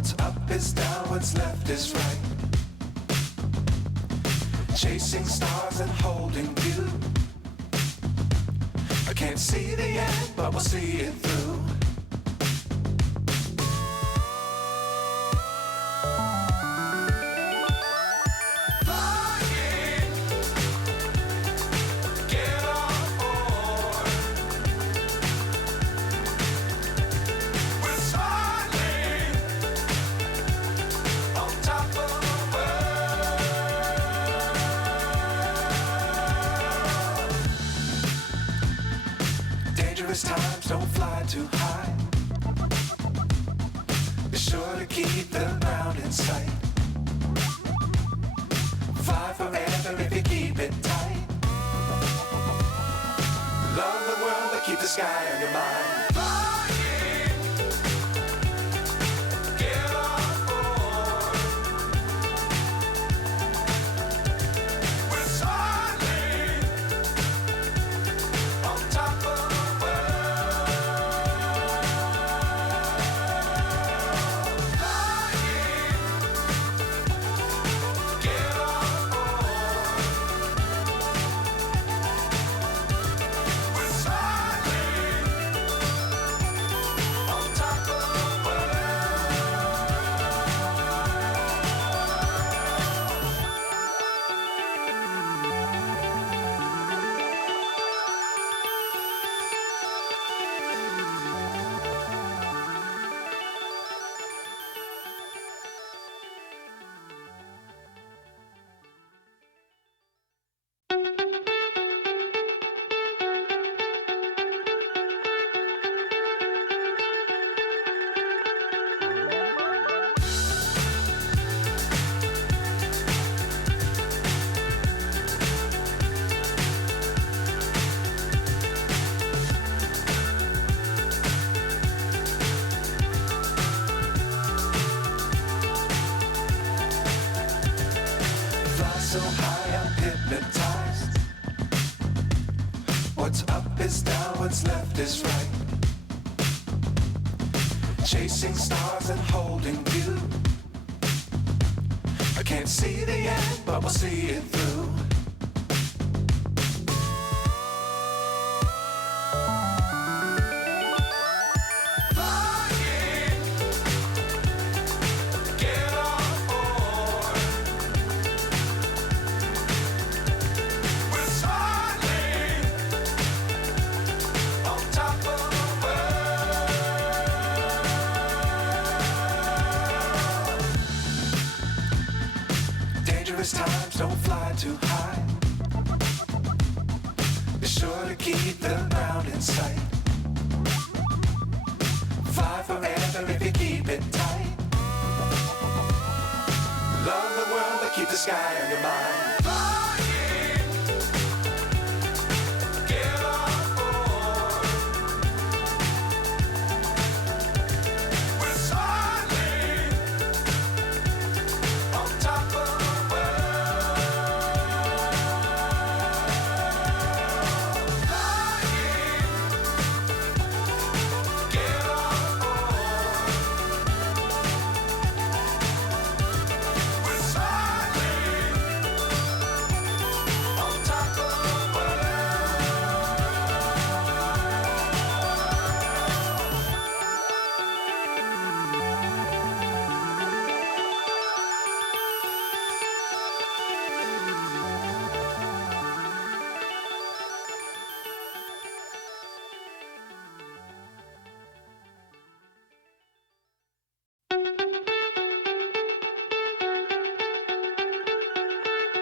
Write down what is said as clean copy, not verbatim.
What's up is down, what's left is right. Chasing stars and holding you. I can't see the end, but we'll see it through. Dangerous times, don't fly too high. Be sure to keep the ground in sight. Fly forever if you keep it tight. Love the world, but keep the sky on your mind. So high I'm hypnotized. What's up is down, what's left is right. Chasing stars and holding you. I can't see the end, but we'll see it through. Dangerous times, don't fly too high. Be sure to keep the ground in sight. Fly forever if you keep it tight. Love the world, but keep the sky on your mind.